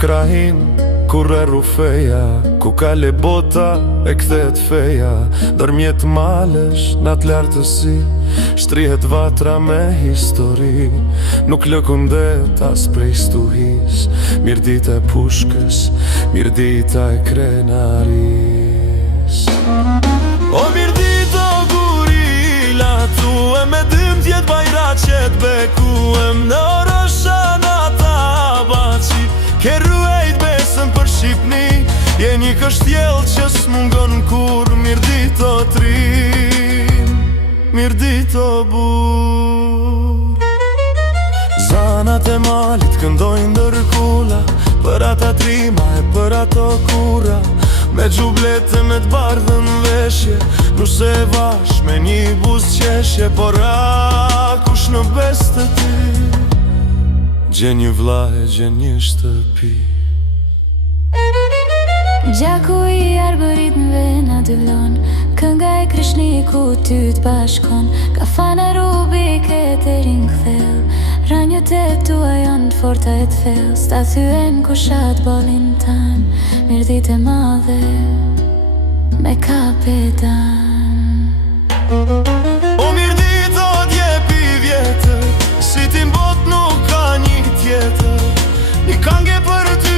krahin kur e rufeja, ku kale bota e kthet feja. Dërmjet malesh nat lartësi, shtrihet vatra me histori. Nuk lëkundet as prej stuhis, mirdita e pushkës, mirdita e krenaris. O mirdita gurila, tu e me 12 bajraqet bekuem në Roshana ta baci. Ke ruajt besën për Shqipni, je një kështjell që s'mungon kur. Mirdito trim, mirdito bur. Zanat e malit këndojnë ndërkula, për ata trima e për ato kura. Me gjublete me t'bardhën veshje, nuse e vash me një buzëqeshje. Por a kush në bes të ti, gjen një vlla e gjen një shtëpi. Gjaku i arboritëve na dy vlon, kënga e Krishniku ty t'bashkon. Kafana rubike të ringthell, ranjët e tua janë t'forta e t'thell. Sta thyen kushat bolin tan, mirdit e madhe me kapetan. O mirdito djepi vjetër, si ti mbot nuk ka një tjetër. Një kange për ty